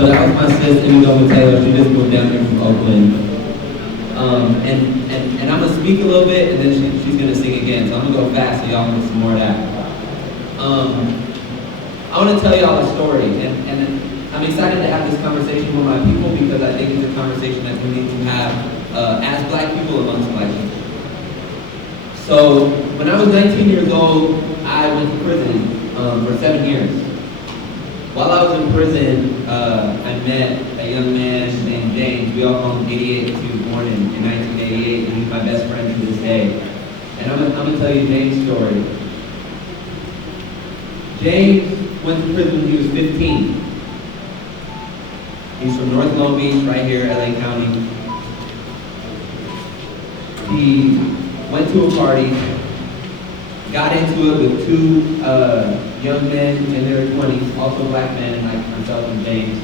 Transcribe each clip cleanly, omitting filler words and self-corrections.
So that was my sis, Indigo Mateo. She just moved down here from Oakland. And I'm going to speak a little bit, and then she's going to sing again. So I'm going to go fast so y'all can get some more of that. I want to tell y'all a story, and I'm excited to have this conversation with my people because I think it's a conversation that we need to have as black people amongst black people. So when I was 19 years old, I went to prison for 7 years. While I was in prison, I met a young man named James. We all call him 88 because he was born in 1988, and he's my best friend to this day. And I'm going to tell you James' story. James went to prison when he was 15. He's from North Long Beach, right here, LA County. He went to a party, got into it with two young men in their 20s, also black men like myself and James.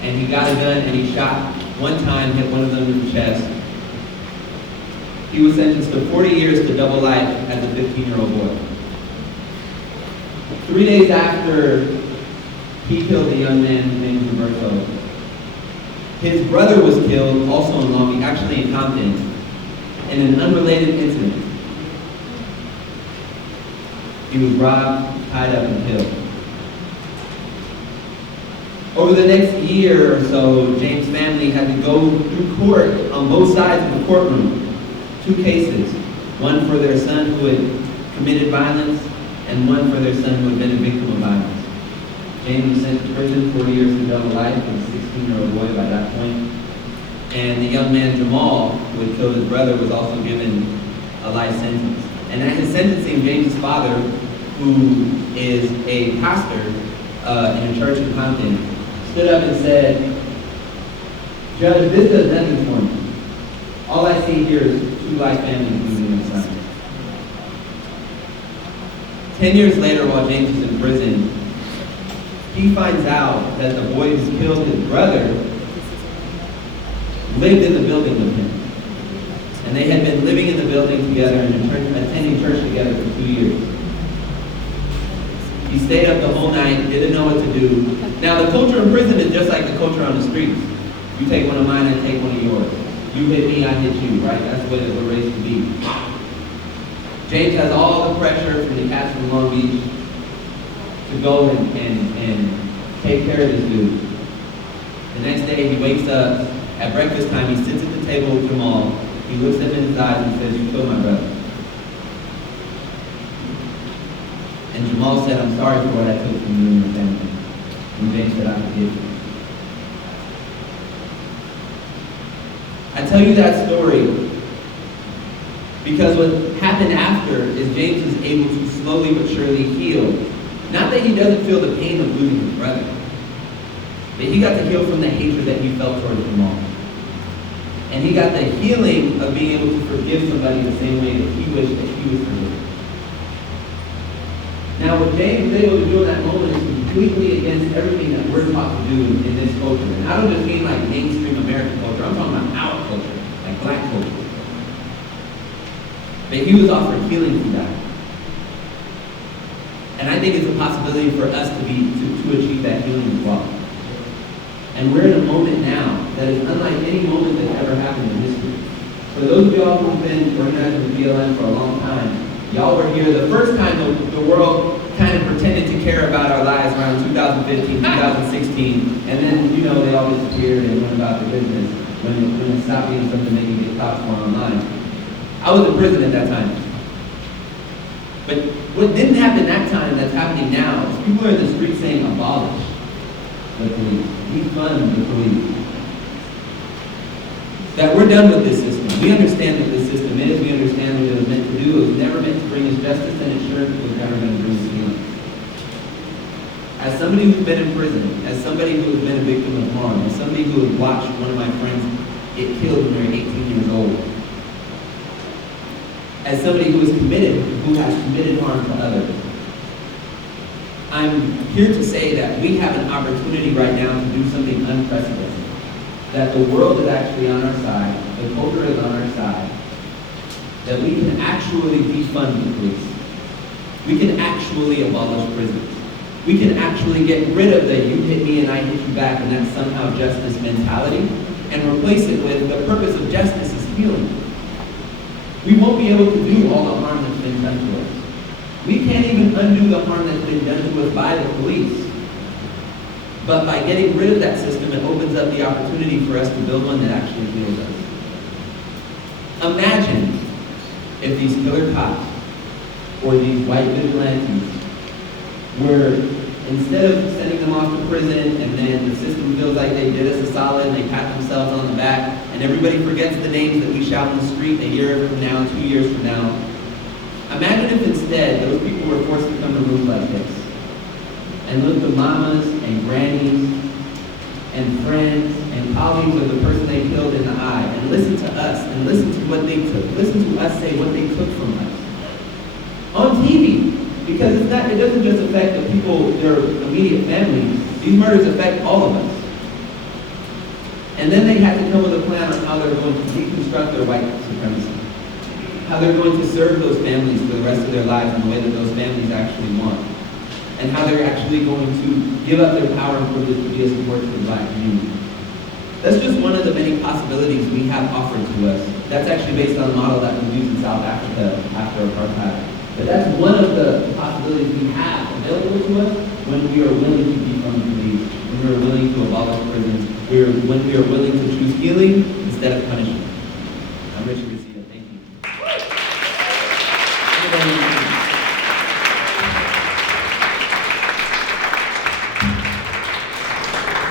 And he got a gun and he shot one time, hit one of them in the chest. He was sentenced to 40 years to double life as a 15-year-old boy. 3 days after he killed a young man named Roberto, his brother was killed, also in Long Beach, actually in Compton, in an unrelated incident. He was robbed, tied up, and killed. Over the next year or so, James' family had to go through court on both sides of the courtroom. 2 cases, one for their son who had committed violence, and one for their son who had been a victim of violence. James was sent to prison, 40 years to double life, he was a 16-year-old boy by that point. And the young man, Jamal, who had killed his brother, was also given a life sentence. And at his sentencing, James' father, who is a pastor in a church in Compton, stood up and said, "Judge, this does nothing for me. All I see here is 2 life families losing their son." 10 years later, while James is in prison, he finds out that the boy who killed his brother lived in the building with him. And they had been living in the building together and attending church together for 2 years. He stayed up the whole night, didn't know what to do. Now the culture in prison is just like the culture on the streets. You take one of mine, I take one of yours. You hit me, I hit you, right? That's the way that we're raised to be. James has all the pressure from the cats from Long Beach to go and take care of this dude. The next day he wakes up, at breakfast time he sits at the table with Jamal, he looks him in his eyes and says, "You killed my brother." And Jamal said, "I'm sorry for what I took from you and your family." And James said, "I forgive you." I tell you that story because what happened after is James is able to slowly but surely heal. Not that he doesn't feel the pain of losing his brother, but he got to heal from the hatred that he felt towards Jamal. And he got the healing of being able to forgive somebody the same way that he wished that he was forgiven. Now what James was able to do in that moment is completely against everything that we're taught to do in this culture. And I don't just mean like mainstream American culture, I'm talking about our culture, like black culture. But he was offered healing through that. And I think it's a possibility for us to achieve that healing as well. And we're in a moment now that is unlike any moment that ever happened in history. For those of y'all who've been organizing the BLM for a long time, y'all were here the first time the world kind of pretended to care about our lives around 2015, 2016, and then, you know, they all disappeared and went about their business when it stopped being something they could get cops for online. I was in prison at that time. But what didn't happen that time that's happening now is people are in the street saying abolish the police, defund the police. That we're done with this system. We understand what this system is, we understand what it was meant to do. It was never meant to bring us justice, and it sure was never going to bring us healing. As somebody who's been in prison, as somebody who has been a victim of harm, as somebody who has watched one of my friends get killed when they were 18 years old, as somebody who has committed harm to others, I'm here to say that we have an opportunity right now to do something unprecedented. That the world is actually on our side, the culture is on our side, that we can actually defund the police. We can actually abolish prisons. We can actually get rid of the you hit me and I hit you back and that's somehow justice mentality and replace it with the purpose of justice is healing. We won't be able to do all the harm that's been done to us. We can't even undo the harm that's been done to us by the police. But by getting rid of that system, it opens up the opportunity for us to build one that actually heals us. Imagine if these killer cops or these white vigilantes were, instead of sending them off to prison and then the system feels like they did us a solid and they pat themselves on the back and everybody forgets the names that we shout in the street a year from now, 2 years from now. Imagine if instead those people were forced to come to rooms like this and look the mamas and grannies and friends and colleagues of the person they killed in the eye and listen to us and listen to what they took. Listen to us say what they took from us. On TV. Because it doesn't just affect the people, their immediate families. These murders affect all of us. And then they had to come with a plan on how they're going to reconstruct their white supremacy. How they're going to serve those families for the rest of their lives in the way that those families actually want. And how they're actually going to give up their power and privilege to be a support to the Black community. That's just one of the many possibilities we have offered to us. That's actually based on a model that was used in South Africa after apartheid. But that's one of the possibilities we have available to us when we are willing to defund police, when we are willing to abolish prisons, when we are willing to choose healing instead of punishment. I'm Richie.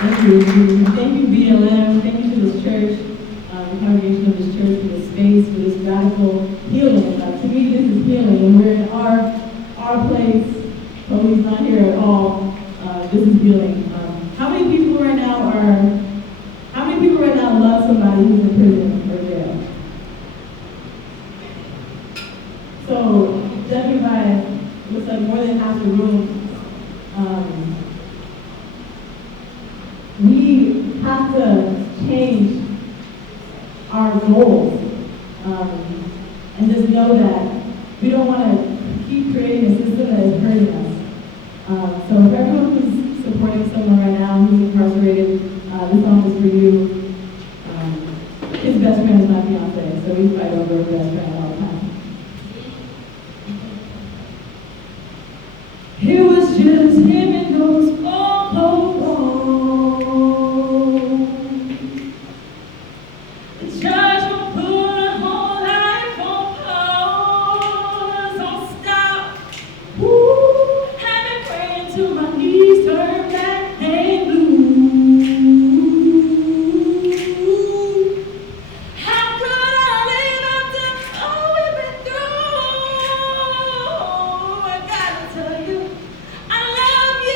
Thank you. Thank you. Thank you, BLM. Thank you to this church, the congregation of this church, for this space, for this radical healing. To me, this is healing. And we're in our place. Police not here at all. This is healing. How many people right now love somebody who's in prison or jail? So, judging by, looks like more than half the room, we have to change our goals and just know that we don't want to keep creating a system that is hurting us. So if everyone who's supporting someone right now who's incarcerated, this song is for you. His best friend is my fiance, so we fight over his best friend all the time. It was just him and those cold walls. The judge will put a whole life on pause. Don't stop. Ooh, had me praying till my knees turn back and blue. How could I live after all we've been through? I gotta tell you, I love you.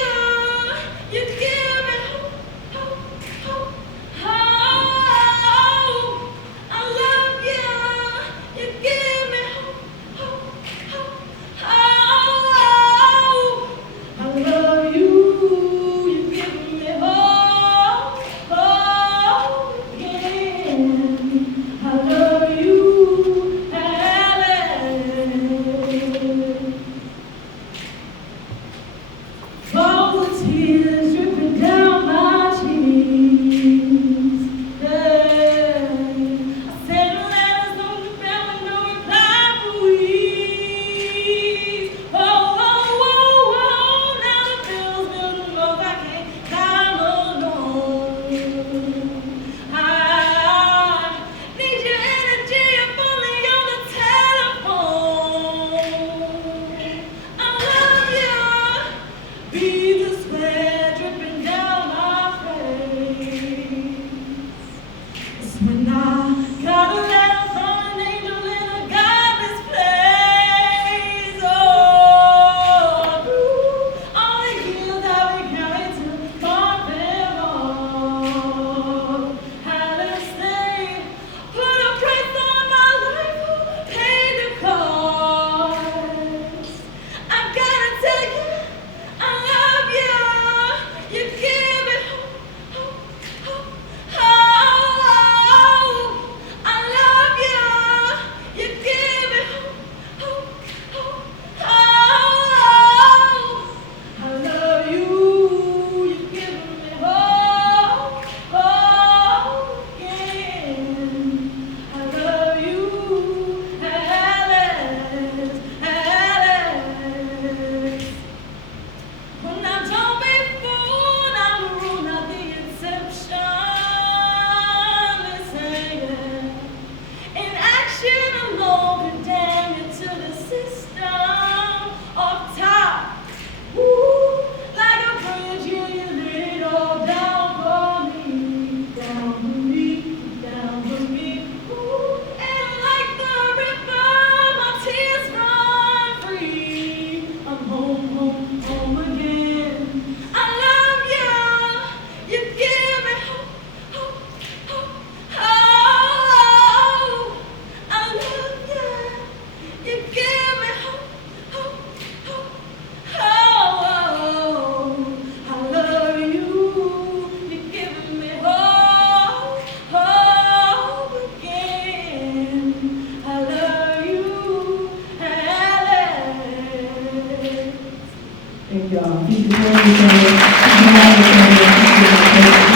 Thank you all. Keep supporting each other. Keep uniting each other. Keep